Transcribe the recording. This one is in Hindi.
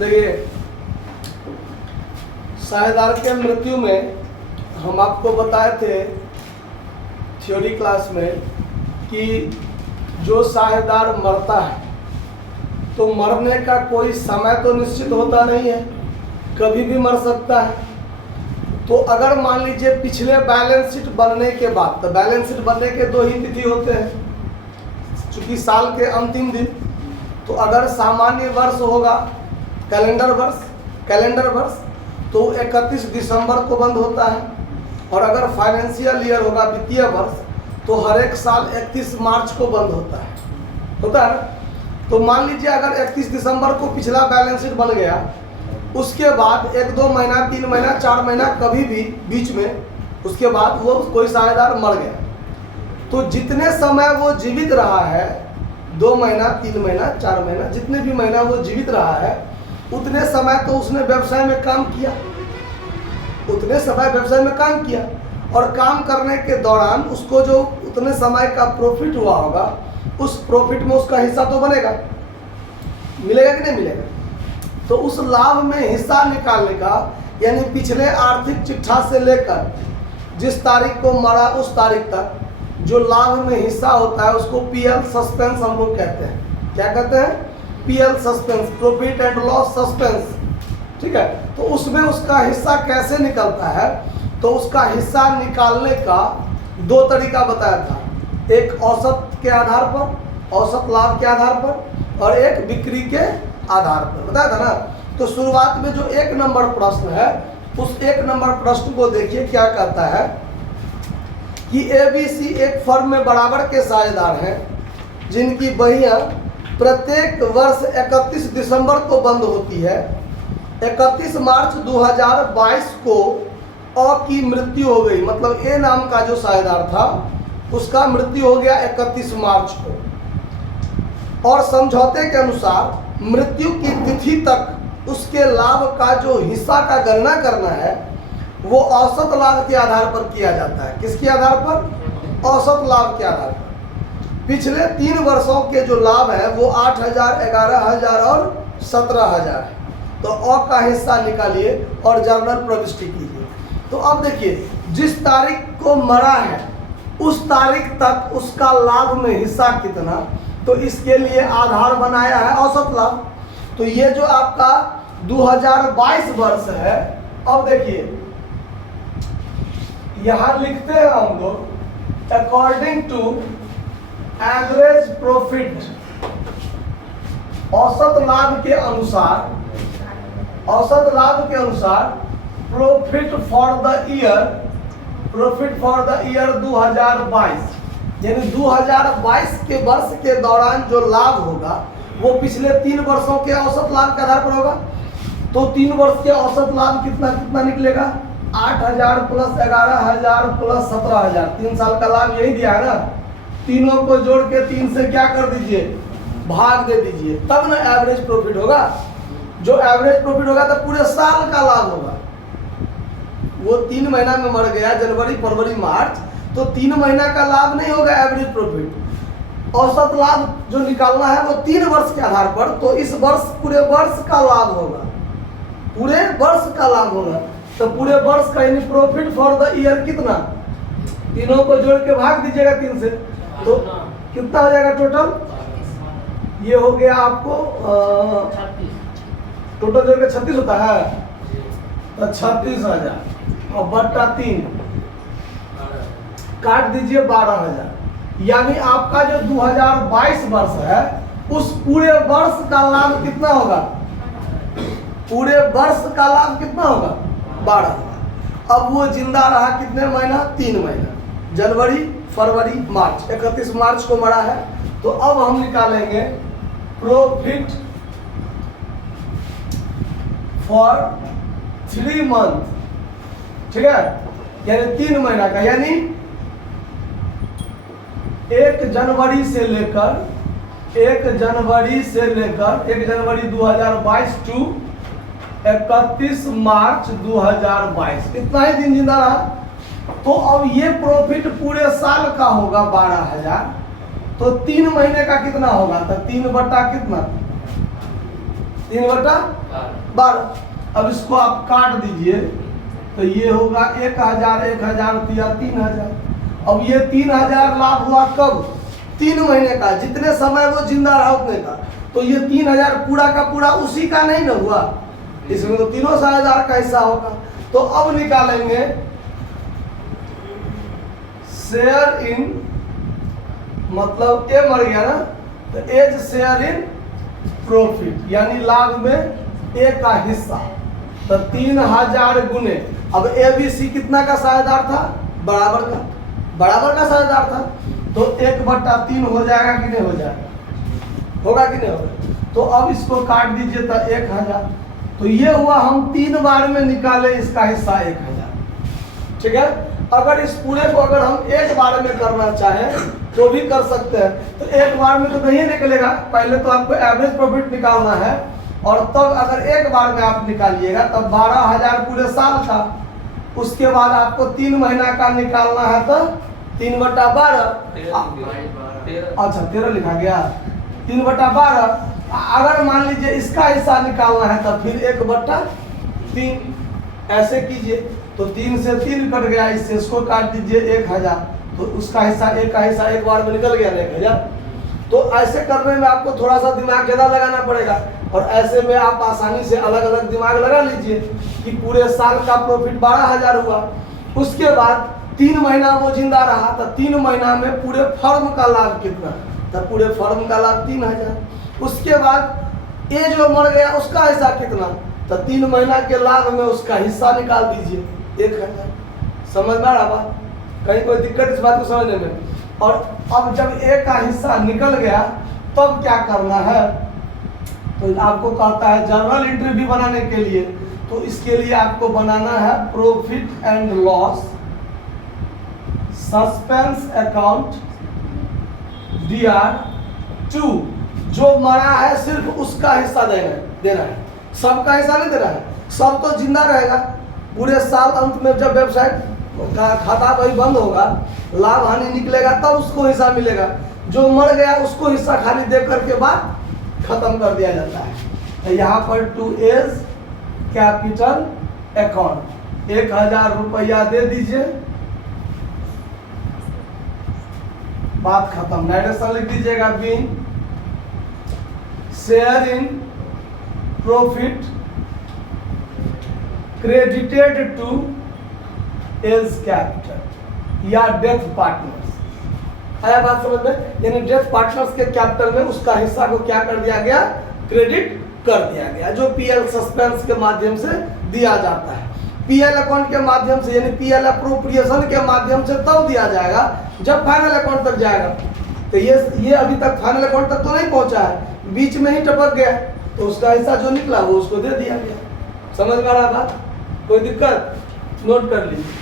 देखिए, साझेदार के मृत्यु में हम आपको बताए थे थ्योरी क्लास में कि जो साझेदार मरता है तो मरने का कोई समय तो निश्चित होता नहीं है, कभी भी मर सकता है। तो अगर मान लीजिए पिछले बैलेंस शीट बनने के बाद, तो बैलेंस शीट बनने के 2 ही तिथि होते हैं चूँकि साल के अंतिम दिन, तो अगर सामान्य वर्ष होगा कैलेंडर वर्ष तो 31 दिसंबर को बंद होता है, और अगर फाइनेंशियल ईयर होगा वित्तीय वर्ष तो हर एक साल 31 मार्च को बंद होता है। तो मान लीजिए अगर 31 दिसंबर को पिछला बैलेंस शीट बन गया, उसके बाद 1-2 महीना 3 महीना 4 महीना कभी भी बीच में, उसके बाद वो कोई साझेदार मर गया, तो जितने समय वो जीवित रहा है, 2 महीना 3 महीना 4 महीना जितने भी महीना वो जीवित रहा है, उतने समय तो उसने व्यवसाय में काम किया, और काम करने के दौरान उसको जो उतने समय का प्रॉफिट हुआ होगा, उस प्रॉफिट में उसका हिस्सा तो बनेगा, मिलेगा कि नहीं मिलेगा। तो उस लाभ में हिस्सा निकालने का, यानी पिछले आर्थिक चिट्ठा से लेकर जिस तारीख को मरा उस तारीख तक जो लाभ में हिस्सा होता है उसको पीएल सस्पेंस हम लोग कहते हैं। क्या कहते हैं? PL suspense, profit and loss suspense. ठीक है, तो उसमें उसका हिस्सा कैसे निकलता है, तो उसका हिस्सा निकालने का 2 तरीका बताया था, एक औसत के आधार पर, औसत लाभ के आधार पर, और एक बिक्री के आधार पर बताया था ना। तो शुरुआत में जो 1 नंबर प्रश्न है, उस 1 नंबर प्रश्न को देखिए क्या कहता है कि ABC एक फर्म में बराबर के साझेदार हैं जिनकी बहियां प्रत्येक वर्ष 31 दिसंबर को बंद होती है। 31 मार्च 2022 को अ की मृत्यु हो गई, मतलब ए नाम का जो साझेदार था उसका मृत्यु हो गया 31 मार्च को, और समझौते के अनुसार मृत्यु की तिथि तक उसके लाभ का जो हिस्सा का गणना करना है वो औसत लाभ के आधार पर किया जाता है। किसके आधार पर? औसत लाभ के आधार पर। पिछले 3 वर्षों के जो लाभ है वो 8,000, 11,000 और 17,000 है। तो अ का हिस्सा निकालिए और जर्नल प्रविष्टि कीजिए। तो अब देखिए, जिस तारीख को मरा है उस तारीख तक उसका लाभ में हिस्सा कितना, तो इसके लिए आधार बनाया है औसत लाभ। तो ये जो आपका 2022 वर्ष है, अब देखिए यहां लिखते हैं हम लोग अकॉर्डिंग टू एवरेज प्रॉफिट, औसत लाभ के अनुसार, प्रॉफिट फॉर द ईयर 2022, यानी 2022 के वर्ष के दौरान जो लाभ होगा वो पिछले 3 वर्षों के औसत लाभ के आधार पर होगा। तो 3 वर्ष के औसत लाभ कितना निकलेगा? 8,000 प्लस 11,000 प्लस 17,000, 3 साल का लाभ यही दिया है ना। तीनों को जोड़ के 3 से क्या कर दीजिए? भाग दे दीजिए, तब ना एवरेज प्रॉफिट होगा। जो एवरेज प्रॉफिट होगा तो पूरे साल का लाभ होगा। वो 3 महीना में मर गया, जनवरी फरवरी मार्च, तो 3 महीना का लाभ नहीं होगा एवरेज प्रॉफिट। औसत लाभ जो निकालना है वो 3 वर्ष के आधार पर, तो इस वर्ष पूरे वर्ष का लाभ होगा, पूरे वर्ष का लाभ होगा। तो पूरे वर्ष का यानी प्रॉफिट फॉर द ईयर कितना? तीनों को जोड़ के भाग दीजिएगा 3 से, तो कितना हो जाएगा टोटल? ये हो गया आपको टोटल जोड़ के 36 होता है, तो 36,000 और बट्टा 3 काट दीजिए 12,000, यानी आपका जो 2022 वर्ष है उस पूरे वर्ष का लाभ कितना होगा? पूरे वर्ष का लाभ कितना होगा? 12,000। अब वो जिंदा रहा कितने महीना? 3 महीना, जनवरी फरवरी मार्च। 31 मार्च को मरा है, तो अब हम निकालेंगे प्रॉफिट फॉर 3 मंथ, ठीक है, यानी 3 महीना का, यानी 1 जनवरी 2022 टू 31 मार्च 2022, इतना ही दिन जिंदा रहा। तो अब ये प्रॉफिट पूरे साल का होगा 12,000, तो 3 महीने का कितना होगा? तो 3 बटा कितना? 3/12। अब इसको आप काट दीजिए तो ये होगा 1000, 1000 दिया 3000। अब ये 3000 लाभ हुआ कब? 3 महीने का, जितने समय वो जिंदा रहा उतने का। तो ये 3000 पूरा का पूरा उसी का नहीं ना हुआ, इसमें तो तीनों 1000 का हिस्सा होगा। तो अब निकालेंगे शेयर इन, मतलब ए मर गया ना, तो एज शेयर इन प्रॉफिट, यानी लाभ में ए का हिस्सा। तो 3000 गुने, अब ए बी सी कितना का साझेदार था? बराबर का साझेदार था। तो 1/3 हो जाएगा कि नहीं हो जाएगा? होगा कि नहीं होगा? तो अब इसको काट दीजिए तो 1000। तो ये हुआ, हम 3 बार में निकाले इसका हिस्सा 1000। ठीक है। अगर इस पूरे को अगर हम एक बार में करना चाहें तो भी कर सकते हैं। तो एक बार में तो नहीं निकलेगा, पहले तो आपको एवरेज प्रॉफिट निकालना है, और तब अगर एक बार में आप निकालिएगा तब 12000 पूरे साल का। उसके बाद आपको 3 महीना का निकालना है तो 3/12। अच्छा 13 लिखा गया, 3/12। अगर मान लीजिए इसका हिस्सा निकालना है तब फिर 1/3 ऐसे कीजिए। तो 3 से 3 कट गया, इससे इसको काट दीजिए 1000। तो उसका हिस्सा एक का हिस्सा एक बार में निकल गया 1000। तो ऐसे करने में आपको थोड़ा सा दिमाग ज़्यादा लगाना पड़ेगा, और ऐसे में आप आसानी से अलग अलग दिमाग लगा लीजिए कि पूरे साल का प्रॉफिट 12000 हुआ। उसके बाद 3 महीना वो जिंदा रहा, तो 3 महीना में पूरे फर्म का लाभ कितना? तो पूरे फर्म का लाभ 3000। उसके बाद ये जो मर गया उसका हिस्सा कितना? तो 3 महीना के लाभ में उसका हिस्सा निकाल दीजिए 1000। समझ में आ रहा बात? कहीं कोई दिक्कत इस बात को समझने में? और अब जब एक का हिस्सा निकल गया तब क्या करना है? तो आपको कहता है जर्नल एंट्री भी बनाने के लिए, तो इसके लिए आपको बनाना है profit and loss, suspense account, DR2। जो मरा है सिर्फ उसका हिस्सा देना है, सबका हिस्सा नहीं देना है। सब तो जिंदा रहेगा, पूरे साल अंत में जब वेबसाइट का खाता वही बंद होगा, लाभ हानि निकलेगा तब उसको हिस्सा मिलेगा। जो मर गया उसको हिस्सा खाली दे करके बाद खत्म कर दिया जाता है। तो यहाँ पर टू एज कैपिटल अकाउंट 1000 रुपया दे दीजिए, बात खत्म। डायरेक्शन लिख दीजिएगा being share in profit credited to as capital या डेथ पार्टनर्स। आया बात समझ में? यानी डेथ पार्टनर्स के कैपिटल में उसका हिस्सा को क्या कर दिया गया? क्रेडिट कर दिया गया, जो पीएल सस्पेंस के माध्यम से दिया जाता है। पीएल अकाउंट के माध्यम से यानी पीएल अप्रोप्रिएशन के माध्यम से तब दिया जाएगा जब फाइनल अकाउंट तक जाएगा। तो ये अभी तक फाइनल अकाउंट तक तो नहीं पहुंचा है, बीच में ही टपक गया, तो उसका हिस्सा जो निकला वो उसको दे दिया गया। समझ में आ रहा बात? कोई दिक्कत? नोट कर लीजिए।